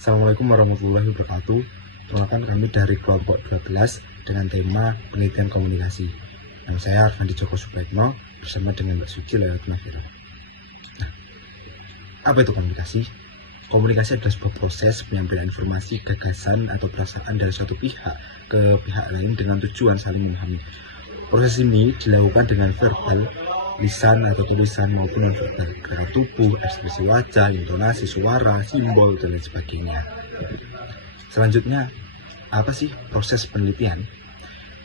Assalamualaikum warahmatullahi wabarakatuh. Perkenalkan, kami dari kelompok 12 dengan tema penelitian komunikasi. Dan saya Arfandi Joko Subaitno bersama dengan Mbak Suci lewat Mafira. Apa itu komunikasi? Komunikasi adalah sebuah proses penyampaian informasi, gagasan, atau perasaan dari suatu pihak ke pihak lain dengan tujuan saling memahami. Proses ini dilakukan dengan verbal, lisan atau tulisan maupun non-verbal, gerakan tubuh, ekspresi wajah, intonasi suara, simbol, dan lain sebagainya. Selanjutnya, apa sih proses penelitian?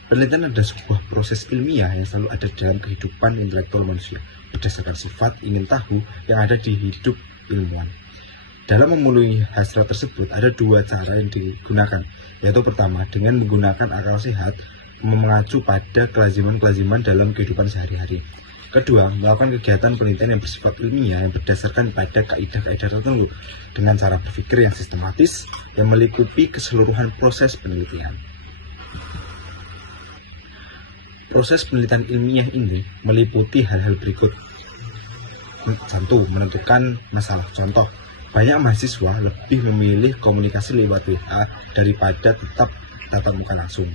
Penelitian adalah sebuah proses ilmiah yang selalu ada dalam kehidupan intelektual manusia, berdasarkan sifat ingin tahu yang ada di hidup ilmuwan. Dalam memenuhi hasrat tersebut, ada dua cara yang digunakan, yaitu pertama, dengan menggunakan akal sehat, mengacu pada kelaziman-kelaziman dalam kehidupan sehari-hari. Kedua, melakukan kegiatan penelitian yang bersifat ilmiah yang berdasarkan pada kaidah-kaidah tertentu dengan cara berpikir yang sistematis yang meliputi keseluruhan proses penelitian. Proses penelitian ilmiah ini meliputi hal-hal berikut. 1. Menentukan masalah. Contoh, banyak mahasiswa lebih memilih komunikasi lewat WA daripada tetap tatap muka langsung.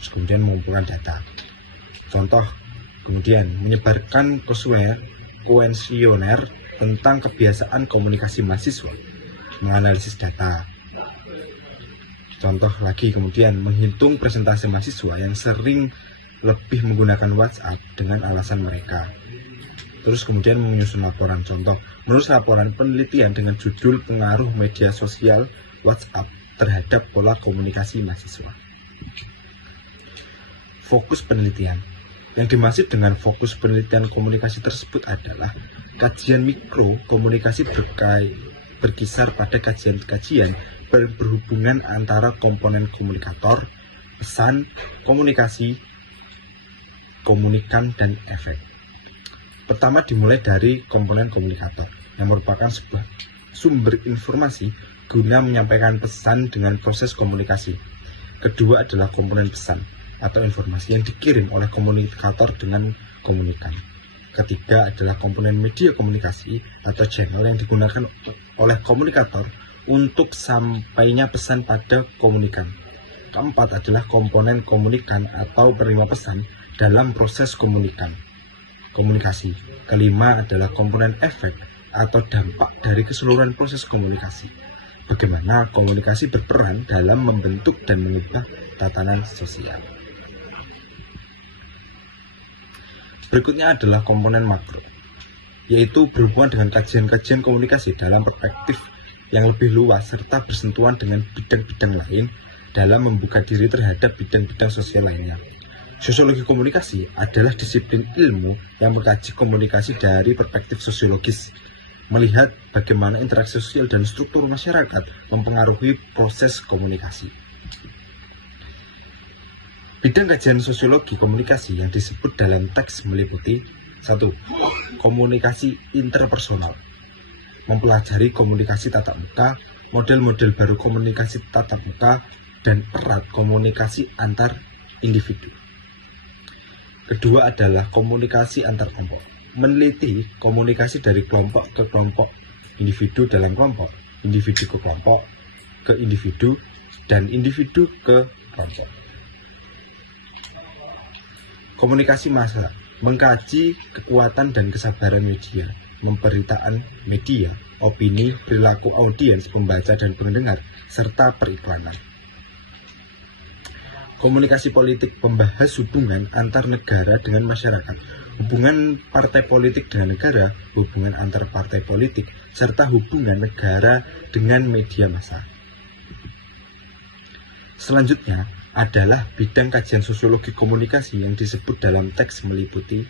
Kemudian mengumpulkan data. Contoh, kemudian menyebarkan kuesioner tentang kebiasaan komunikasi mahasiswa, menganalisis data. Contoh lagi, kemudian menghitung presentasi mahasiswa yang sering lebih menggunakan WhatsApp dengan alasan mereka. Terus kemudian menyusun laporan. Contoh, menulis laporan penelitian dengan judul pengaruh media sosial WhatsApp terhadap pola komunikasi mahasiswa. Fokus penelitian. Yang dimaksud dengan fokus penelitian komunikasi tersebut adalah kajian mikro komunikasi berkisar pada kajian-kajian berhubungan antara komponen komunikator, pesan, komunikasi, komunikan, dan efek. Pertama dimulai dari komponen komunikator yang merupakan sebuah sumber informasi guna menyampaikan pesan dengan proses komunikasi. Kedua adalah komponen pesan atau informasi yang dikirim oleh komunikator dengan komunikan. Ketiga adalah komponen media komunikasi atau channel yang digunakan oleh komunikator untuk sampainya pesan pada komunikan. Keempat adalah komponen komunikan atau penerima pesan dalam proses komunikasi. Kelima adalah komponen efek atau dampak dari keseluruhan proses komunikasi. Bagaimana komunikasi berperan dalam membentuk dan mengubah tatanan sosial. Berikutnya adalah komponen makro, yaitu berhubungan dengan kajian-kajian komunikasi dalam perspektif yang lebih luas serta bersentuhan dengan bidang-bidang lain dalam membuka diri terhadap bidang-bidang sosial lainnya. Sosiologi komunikasi adalah disiplin ilmu yang mengkaji komunikasi dari perspektif sosiologis, melihat bagaimana interaksi sosial dan struktur masyarakat mempengaruhi proses komunikasi. Bidang kajian sosiologi komunikasi yang disebut dalam teks meliputi 1. Komunikasi interpersonal, mempelajari komunikasi tatap muka, model-model baru komunikasi tatap muka, dan erat komunikasi antar individu. Kedua adalah komunikasi antar kelompok, meneliti komunikasi dari kelompok ke kelompok, individu dalam kelompok, individu ke kelompok, ke individu, dan individu ke kelompok. Komunikasi massa, mengkaji kekuatan dan kesabaran media, pemberitaan media, opini, perilaku audiens, pembaca dan pendengar, serta periklanan. Komunikasi politik, membahas hubungan antar negara dengan masyarakat, hubungan partai politik dengan negara, hubungan antar partai politik, serta hubungan negara dengan media massa. Selanjutnya adalah bidang kajian sosiologi komunikasi yang disebut dalam teks meliputi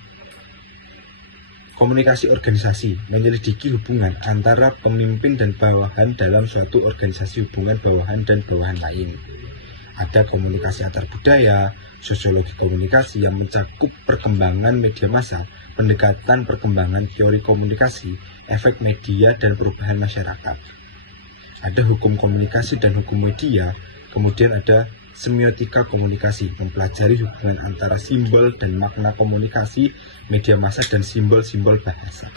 komunikasi organisasi, menyelidiki hubungan antara pemimpin dan bawahan dalam suatu organisasi, hubungan bawahan dan bawahan lain. Ada komunikasi antar budaya, sosiologi komunikasi yang mencakup perkembangan media massa, pendekatan perkembangan teori komunikasi, efek media dan perubahan masyarakat. Ada hukum komunikasi dan hukum media, kemudian ada semiotika komunikasi, mempelajari hubungan antara simbol dan makna komunikasi, media massa dan simbol-simbol bahasa.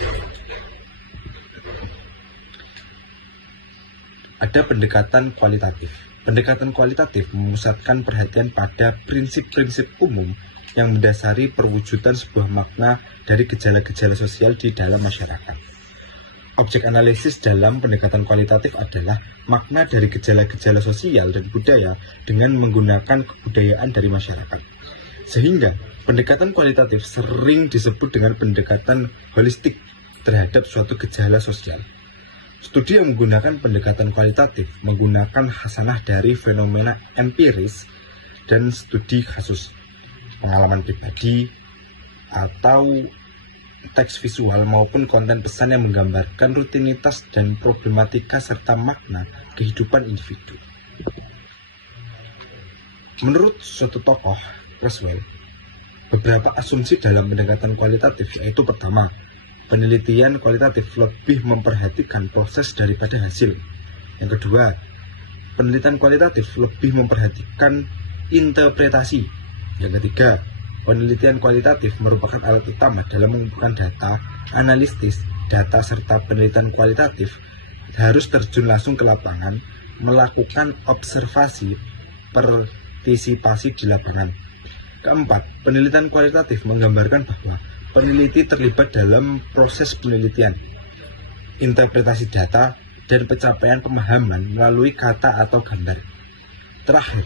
Ada pendekatan kualitatif. Pendekatan kualitatif memusatkan perhatian pada prinsip-prinsip umum yang mendasari perwujudan sebuah makna dari gejala-gejala sosial di dalam masyarakat. Objek analisis dalam pendekatan kualitatif adalah makna dari gejala-gejala sosial dan budaya dengan menggunakan kebudayaan dari masyarakat. Sehingga pendekatan kualitatif sering disebut dengan pendekatan holistik terhadap suatu gejala sosial. Studi yang menggunakan pendekatan kualitatif menggunakan hasanah dari fenomena empiris dan studi kasus, pengalaman pribadi, atau teks visual maupun konten pesan yang menggambarkan rutinitas dan problematika serta makna kehidupan individu. Menurut suatu tokoh, Creswell, beberapa asumsi dalam pendekatan kualitatif yaitu pertama, penelitian kualitatif lebih memperhatikan proses daripada hasil. Yang kedua, penelitian kualitatif lebih memperhatikan interpretasi. Yang ketiga, penelitian kualitatif merupakan alat utama dalam mengumpulkan data, analisis data serta penelitian kualitatif harus terjun langsung ke lapangan, melakukan observasi, partisipasi di lapangan. Keempat, penelitian kualitatif menggambarkan bahwa peneliti terlibat dalam proses penelitian, interpretasi data, dan pencapaian pemahaman melalui kata atau gambar. Terakhir,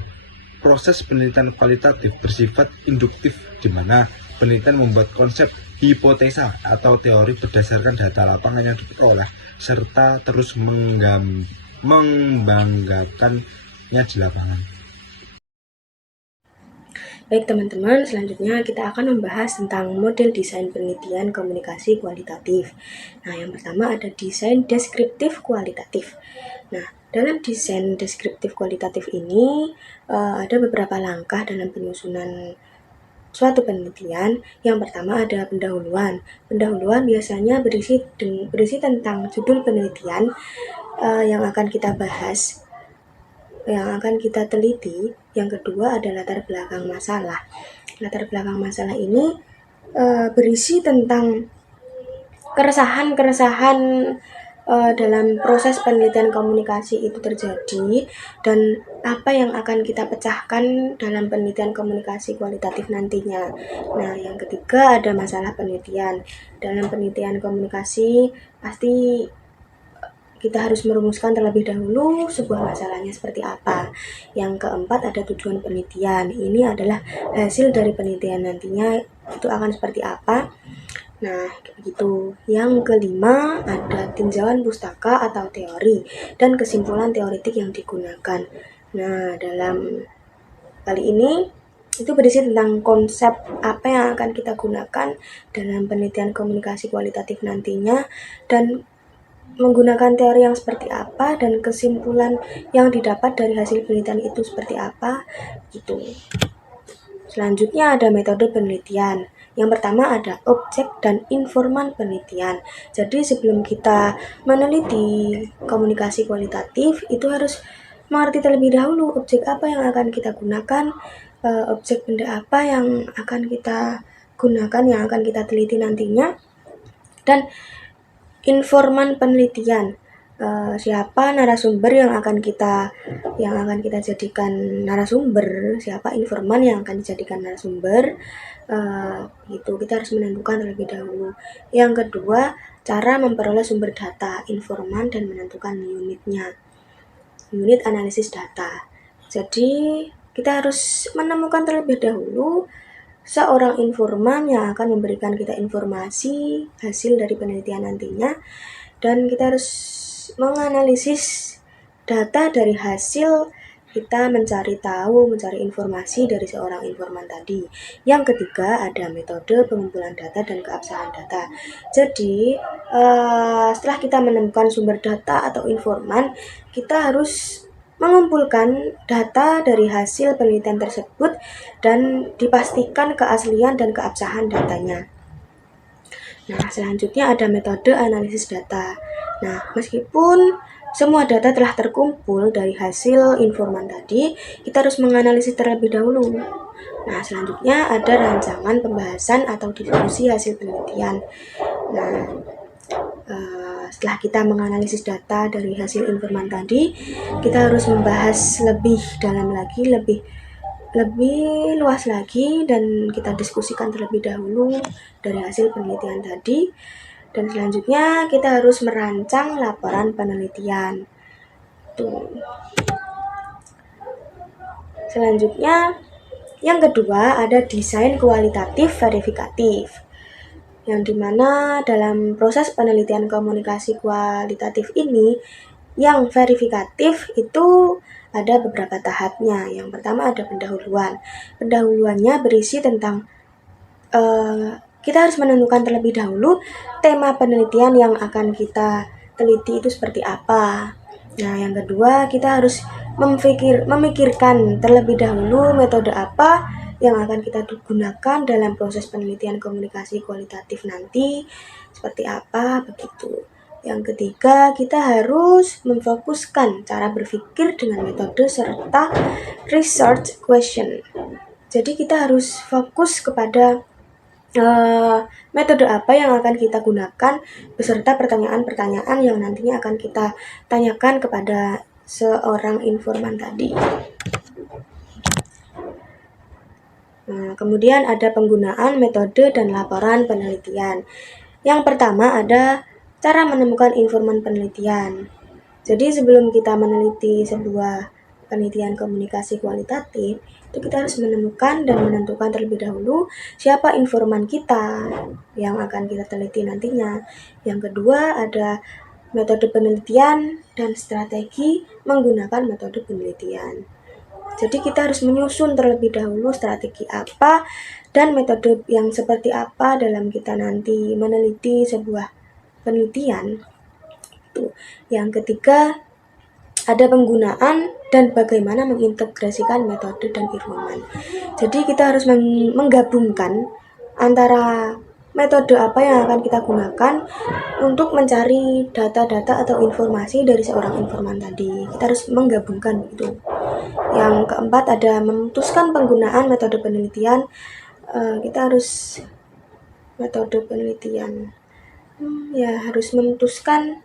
proses penelitian kualitatif bersifat induktif, di mana penelitian membuat konsep, hipotesa, atau teori berdasarkan data lapangan yang diperoleh, serta terus mengembangkannya di lapangan. Baik teman-teman, selanjutnya kita akan membahas tentang model desain penelitian komunikasi kualitatif. Nah, yang pertama ada desain deskriptif kualitatif. Nah, dalam desain deskriptif kualitatif ini ada beberapa langkah dalam penyusunan suatu penelitian. Yang pertama ada pendahuluan. Pendahuluan biasanya berisi tentang judul penelitian yang akan kita bahas, yang akan kita teliti. Yang kedua ada latar belakang masalah. Latar belakang masalah ini berisi tentang keresahan dalam proses penelitian komunikasi itu terjadi dan apa yang akan kita pecahkan dalam penelitian komunikasi kualitatif nantinya. Nah, yang ketiga ada masalah penelitian. Dalam penelitian komunikasi pasti kita harus merumuskan terlebih dahulu sebuah masalahnya seperti apa. Yang keempat ada tujuan penelitian. Ini adalah hasil dari penelitian nantinya itu akan seperti apa. Nah, begitu. Yang kelima ada tinjauan pustaka atau teori dan kesimpulan teoritik yang digunakan. Nah, dalam kali ini itu berisi tentang konsep apa yang akan kita gunakan dalam penelitian komunikasi kualitatif nantinya dan menggunakan teori yang seperti apa dan kesimpulan yang didapat dari hasil penelitian itu seperti apa gitu. Selanjutnya ada metode penelitian. Yang pertama ada objek dan informan penelitian. Jadi sebelum kita meneliti komunikasi kualitatif itu harus mengerti terlebih dahulu objek apa yang akan kita gunakan, objek benda apa yang akan kita gunakan, yang akan kita teliti nantinya, dan informan penelitian, siapa narasumber yang akan kita jadikan narasumber, siapa informan yang akan dijadikan narasumber, gitu. Kita harus menentukan terlebih dahulu. Yang kedua, cara memperoleh sumber data informan dan menentukan unitnya, unit analisis data. Jadi kita harus menemukan terlebih dahulu seorang informan yang akan memberikan kita informasi hasil dari penelitian nantinya, dan kita harus menganalisis data dari hasil kita mencari informasi dari seorang informan tadi. Yang ketiga ada metode pengumpulan data dan keabsahan data. Jadi setelah kita menemukan sumber data atau informan, kita harus mengumpulkan data dari hasil penelitian tersebut dan dipastikan keaslian dan keabsahan datanya. Nah, selanjutnya ada metode analisis data. Nah, meskipun semua data telah terkumpul dari hasil informan tadi, kita harus menganalisis terlebih dahulu. Nah, selanjutnya ada rancangan pembahasan atau diskusi hasil penelitian. Nah, Setelah kita menganalisis data dari hasil informan tadi, kita harus membahas lebih dalam lagi, lebih luas lagi, dan kita diskusikan terlebih dahulu dari hasil penelitian tadi. Dan selanjutnya kita harus merancang laporan penelitian. Tuh. Selanjutnya, yang kedua ada desain kualitatif verifikatif, yang dimana dalam proses penelitian komunikasi kualitatif ini, yang verifikatif itu ada beberapa tahapnya. Yang pertama ada pendahuluan. Pendahuluannya berisi tentang kita harus menentukan terlebih dahulu tema penelitian yang akan kita teliti itu seperti apa. Nah, yang kedua kita harus memikirkan terlebih dahulu metode apa yang akan kita gunakan dalam proses penelitian komunikasi kualitatif nanti, seperti apa, begitu. Yang ketiga, kita harus memfokuskan cara berpikir dengan metode serta research question. Jadi kita harus fokus kepada metode apa yang akan kita gunakan beserta pertanyaan-pertanyaan yang nantinya akan kita tanyakan kepada seorang informan tadi. Kemudian ada penggunaan metode dan laporan penelitian. Yang pertama ada cara menemukan informan penelitian. Jadi sebelum kita meneliti sebuah penelitian komunikasi kualitatif, itu kita harus menemukan dan menentukan terlebih dahulu siapa informan kita yang akan kita teliti nantinya. Yang kedua ada metode penelitian dan strategi menggunakan metode penelitian. Jadi kita harus menyusun terlebih dahulu strategi apa dan metode yang seperti apa dalam kita nanti meneliti sebuah penelitian. Yang ketiga ada penggunaan dan bagaimana mengintegrasikan metode dan informan. Jadi kita harus menggabungkan antara metode apa yang akan kita gunakan untuk mencari data-data atau informasi dari seorang informan tadi. Kita harus menggabungkan itu. Yang keempat ada memutuskan penggunaan metode penelitian. Kita harus metode penelitian. Harus memutuskan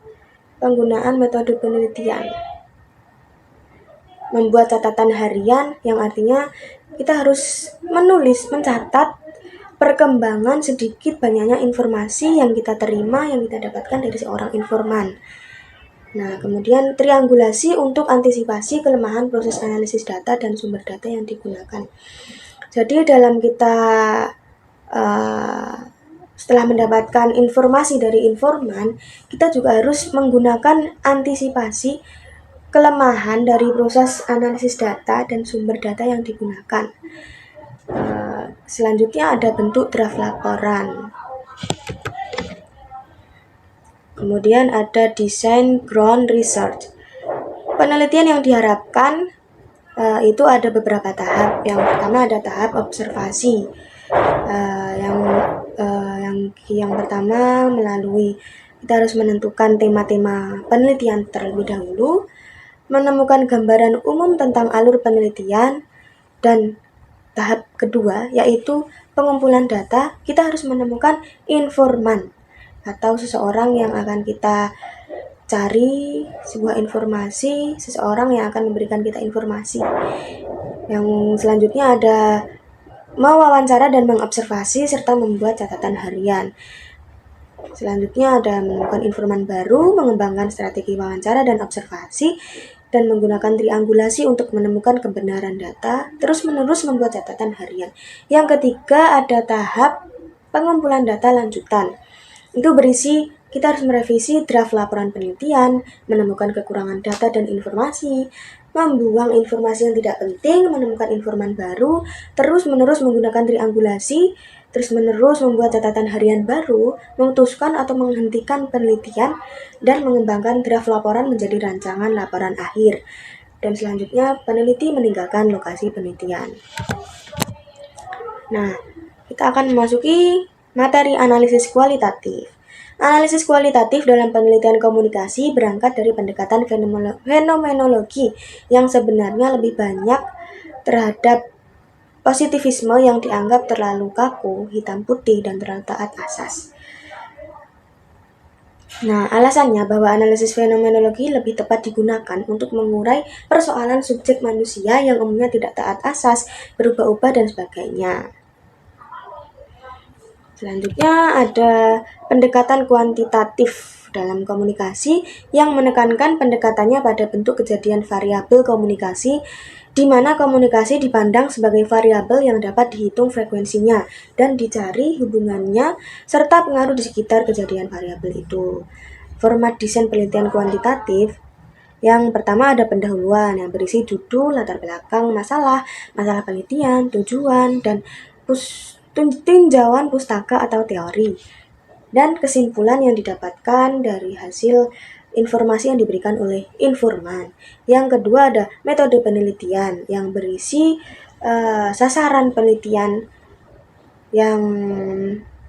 penggunaan metode penelitian. Membuat catatan harian yang artinya kita harus mencatat perkembangan sedikit banyaknya informasi yang kita terima, yang kita dapatkan dari seorang informan. Nah, kemudian triangulasi untuk antisipasi kelemahan proses analisis data dan sumber data yang digunakan. Jadi dalam kita setelah mendapatkan informasi dari informan, kita juga harus menggunakan antisipasi kelemahan dari proses analisis data dan sumber data yang digunakan. Selanjutnya ada bentuk draft laporan. Kemudian ada desain ground research. Penelitian yang diharapkan itu ada beberapa tahap. Yang pertama ada tahap observasi. Yang pertama melalui kita harus menentukan tema-tema penelitian terlebih dahulu, menemukan gambaran umum tentang alur penelitian, dan tahap kedua yaitu pengumpulan data. Kita harus menemukan informan atau seseorang yang akan kita cari sebuah informasi, seseorang yang akan memberikan kita informasi. Yang selanjutnya ada mewawancara dan mengobservasi serta membuat catatan harian. Selanjutnya ada menemukan informan baru, mengembangkan strategi wawancara dan observasi, dan menggunakan triangulasi untuk menemukan kebenaran data, terus-menerus membuat catatan harian. Yang ketiga ada tahap pengumpulan data lanjutan. Itu berisi kita harus merevisi draft laporan penelitian, menemukan kekurangan data dan informasi, membuang informasi yang tidak penting, menemukan informan baru, terus-menerus menggunakan triangulasi, terus-menerus membuat catatan harian baru, memutuskan atau menghentikan penelitian, dan mengembangkan draft laporan menjadi rancangan laporan akhir. Dan selanjutnya, peneliti meninggalkan lokasi penelitian. Nah, kita akan memasuki materi analisis kualitatif. Analisis kualitatif dalam penelitian komunikasi berangkat dari pendekatan fenomenologi yang sebenarnya lebih banyak terhadap positivisme yang dianggap terlalu kaku, hitam putih, dan terlalu taat asas. Nah, alasannya bahwa analisis fenomenologi lebih tepat digunakan untuk mengurai persoalan subjek manusia yang umumnya tidak taat asas, berubah-ubah, dan sebagainya. Selanjutnya ada pendekatan kuantitatif dalam komunikasi yang menekankan pendekatannya pada bentuk kejadian variabel komunikasi, di mana komunikasi dipandang sebagai variabel yang dapat dihitung frekuensinya dan dicari hubungannya serta pengaruh di sekitar kejadian variabel itu. Format desain penelitian kuantitatif yang pertama ada pendahuluan yang berisi judul, latar belakang masalah, masalah penelitian, tujuan, dan tinjauan pustaka atau teori, dan kesimpulan yang didapatkan dari hasil informasi yang diberikan oleh informan. Yang kedua ada metode penelitian yang berisi sasaran penelitian. Yang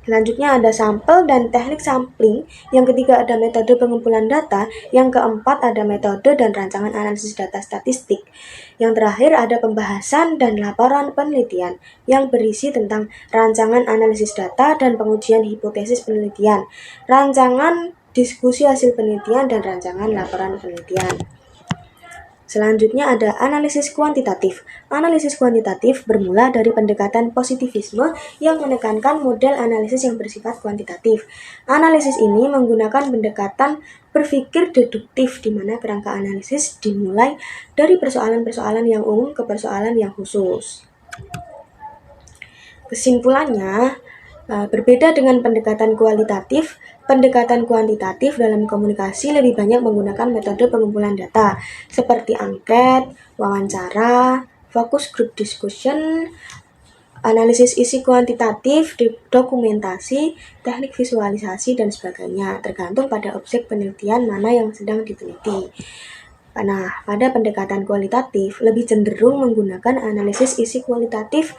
selanjutnya ada sampel dan teknik sampling. Yang ketiga ada metode pengumpulan data. Yang keempat ada metode dan rancangan analisis data statistik. Yang terakhir ada pembahasan dan laporan penelitian yang berisi tentang rancangan analisis data dan pengujian hipotesis penelitian, rancangan diskusi hasil penelitian, dan rancangan laporan penelitian. Selanjutnya ada analisis kuantitatif. Analisis kuantitatif bermula dari pendekatan positivisme yang menekankan model analisis yang bersifat kuantitatif. Analisis ini menggunakan pendekatan berpikir deduktif di mana kerangka analisis dimulai dari persoalan-persoalan yang umum ke persoalan yang khusus. Kesimpulannya, berbeda dengan pendekatan kualitatif, pendekatan kuantitatif dalam komunikasi lebih banyak menggunakan metode pengumpulan data, seperti angket, wawancara, focus group discussion, analisis isi kuantitatif, dokumentasi, teknik visualisasi, dan sebagainya, tergantung pada objek penelitian mana yang sedang diteliti. Nah, pada pendekatan kualitatif, lebih cenderung menggunakan analisis isi kualitatif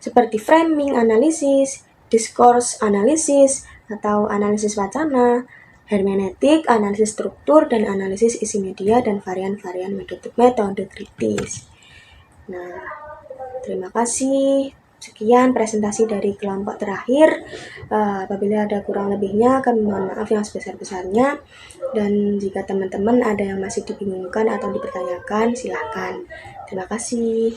seperti framing analisis, discourse analisis, atau analisis wacana, hermeneutik, analisis struktur, dan analisis isi media dan varian-varian metode kritis. Nah, terima kasih. Sekian presentasi dari kelompok terakhir. Apabila ada kurang lebihnya, kami mohon maaf yang sebesar-besarnya. Dan jika teman-teman ada yang masih dibingungkan atau dipertanyakan, silakan. Terima kasih.